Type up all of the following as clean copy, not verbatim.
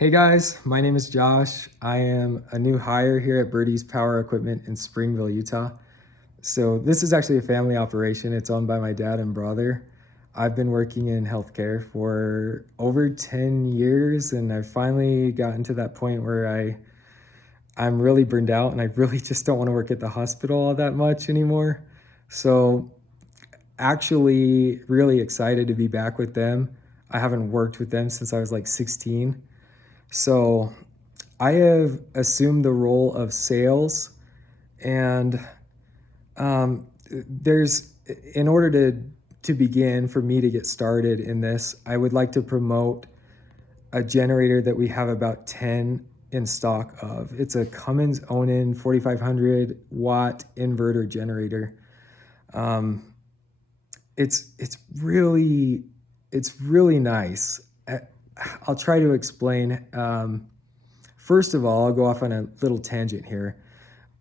Hey guys, my name is Josh. I am a new hire here at Birdie's Power Equipment in Springville, Utah. So this is actually a family operation. It's owned by my dad and brother. I've been working in healthcare for over 10 years and I've finally gotten to that point where I'm really burned out and I really just don't want to work at the hospital all that much anymore. So actually really excited to be back with them. I haven't worked with them since I was like 16. So I have assumed the role of sales, and in order to begin, for me to get started in this, I would like to promote a generator that we have about 10 in stock of. It's a Cummins Onan 4500 watt inverter generator. It's really nice. I'll try to explain. First of all, I'll go off on a little tangent here.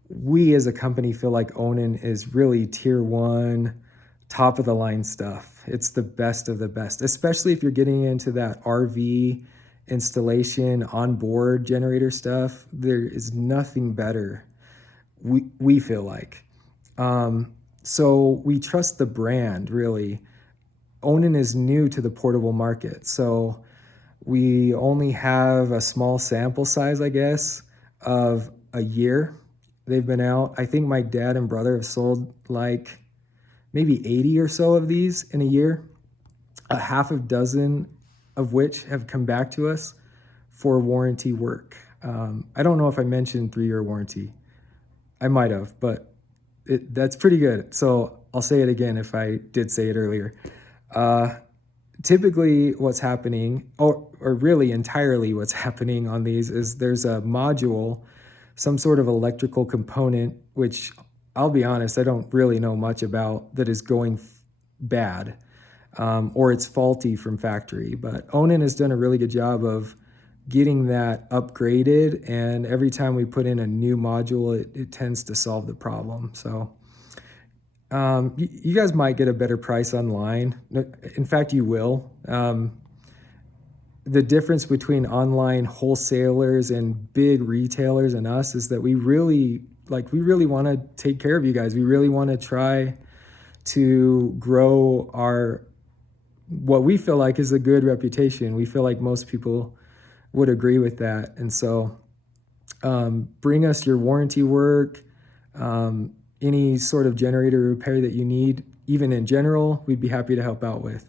We as a company feel like Onan is really tier one, top of the line stuff. It's the best of the best, especially if you're getting into that RV installation, onboard generator stuff. There is nothing better, we feel like. So we trust the brand, really. Onan is new to the portable market, so we only have a small sample size, I guess, of a year they've been out. I think my dad and brother have sold like maybe 80 or so of these in a year, a half a dozen of which have come back to us for warranty work. I don't know if I mentioned 3-year warranty. I might have, but that's pretty good. So I'll say it again if I did say it earlier. Typically what's happening, or really entirely what's happening on these, is there's a module, some sort of electrical component, which I'll be honest, I don't really know much about, that is going bad, or it's faulty from factory. But Onan has done a really good job of getting that upgraded, and every time we put in a new module, it tends to solve the problem. So you guys might get a better price online. In fact, you will. The difference between online wholesalers and big retailers and us is that we really want to take care of you guys. We really want to try to grow what we feel like is a good reputation. We feel like most people would agree with that. And so bring us your warranty work, any sort of generator repair that you need, even in general, we'd be happy to help out with.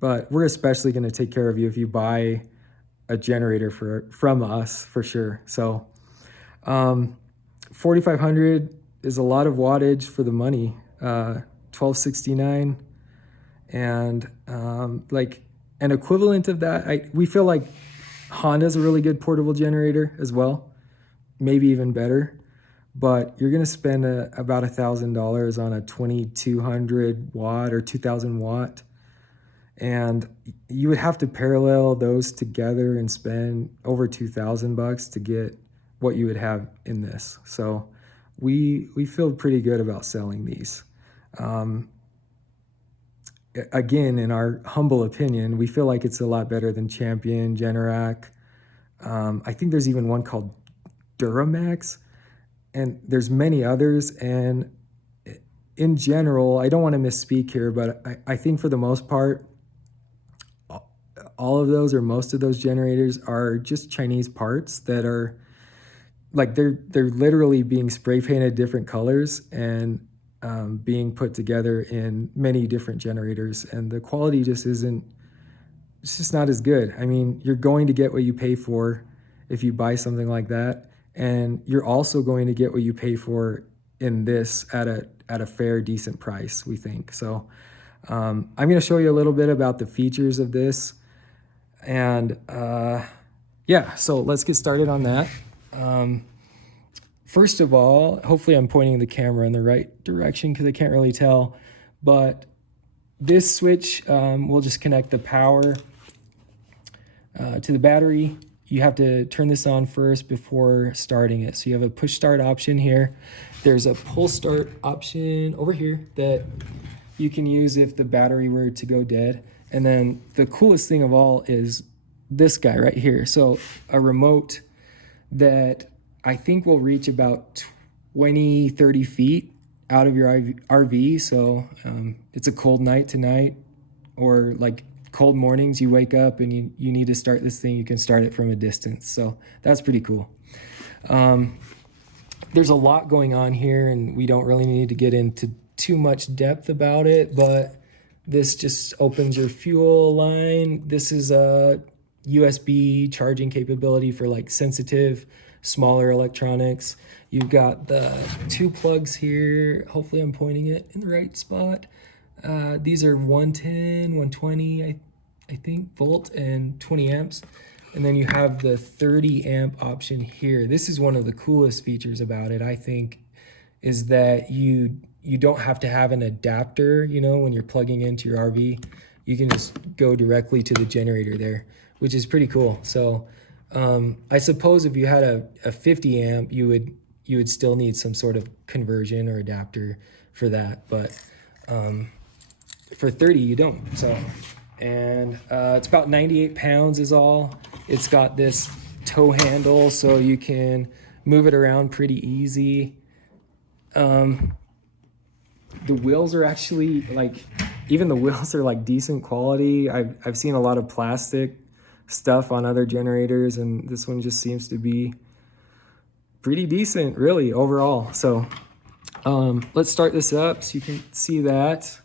But we're especially going to take care of you if you buy a generator from us, for sure. So 4500 is a lot of wattage for the money, 1269, and like an equivalent of that, we feel like Honda's a really good portable generator as well, maybe even better. But you're going to spend about $1,000 on a 2200 watt or 2000 watt. And you would have to parallel those together and spend over $2,000 to get what you would have in this. So we feel pretty good about selling these. Again, in our humble opinion, we feel like it's a lot better than Champion, Generac. I think there's even one called Duramax. And there's many others, and in general, I don't want to misspeak here, but I think for the most part, all of those or most of those generators are just Chinese parts that are like they're literally being spray painted different colors and being put together in many different generators, and the quality it's just not as good. I mean, you're going to get what you pay for if you buy something like that. And you're also going to get what you pay for in this at a fair, decent price, we think. So I'm going to show you a little bit about the features of this. And yeah, so let's get started on that. First of all, hopefully I'm pointing the camera in the right direction because I can't really tell. But this switch will just connect the power to the battery. You have to turn this on first before starting it. So you have a push start option here. There's a pull start option over here that you can use if the battery were to go dead. And then the coolest thing of all is this guy right here. So a remote that I think will reach about 20, 30 feet out of your RV. So it's a cold night tonight, or like cold mornings, you wake up and you need to start this thing, you can start it from a distance. So that's pretty cool. There's a lot going on here, and we don't really need to get into too much depth about it, but this just opens your fuel line. This is a USB charging capability for like sensitive, smaller electronics. You've got the 2 plugs here. Hopefully I'm pointing it in the right spot. These are 110, 120, I think, volt and 20 amps. And then you have the 30 amp option here. This is one of the coolest features about it, I think, is that you don't have to have an adapter, you know, when you're plugging into your RV. You can just go directly to the generator there, which is pretty cool. So I suppose if you had a 50 amp, you would still need some sort of conversion or adapter for that. But for 30, you don't. So, and it's about 98 pounds is all. It's got this tow handle, so you can move it around pretty easy. The wheels are actually like, even the wheels are like decent quality. I've seen a lot of plastic stuff on other generators, and this one just seems to be pretty decent, really, overall. So let's start this up so you can see that.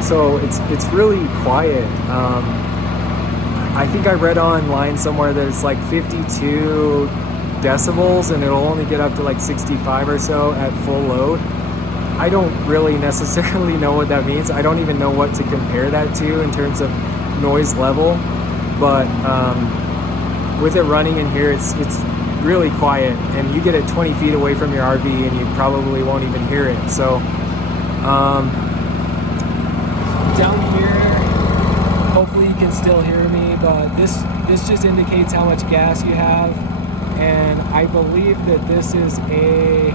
So it's really quiet. I think I read online somewhere that it's like 52 decibels and it'll only get up to like 65 or so at full load. I don't really necessarily know what that means. I don't even know what to compare that to in terms of noise level, but with it running in here, it's really quiet, and you get it 20 feet away from your RV and you probably won't even hear it. So down here, hopefully you can still hear me, but this just indicates how much gas you have, and I believe that this is a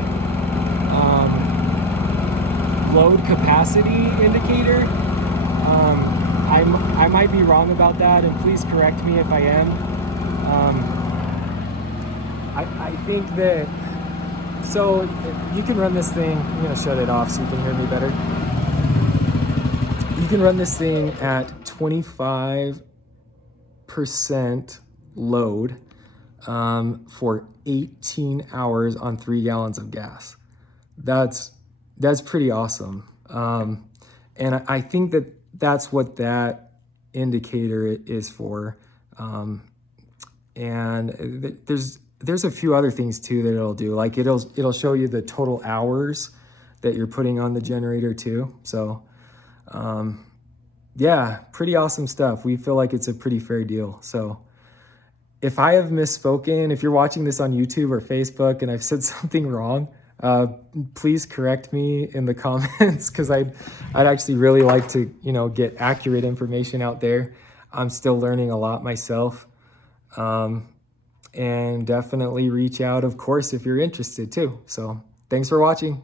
load capacity indicator. I might be wrong about that, and please correct me if I am. I think that, so you can run this thing, I'm gonna shut it off so you can hear me better. You can run this thing at 25% load for 18 hours on 3 gallons of gas. That's pretty awesome. And I think that that's what that indicator is for. And there's a few other things too that it'll do. Like it'll show you the total hours that you're putting on the generator too. So yeah, pretty awesome stuff. We feel like it's a pretty fair deal. So if I have misspoken, if you're watching this on YouTube or Facebook and I've said something wrong, please correct me in the comments, because I'd actually really like to, get accurate information out there. I'm still learning a lot myself. And definitely reach out, of course, if you're interested too. So thanks for watching.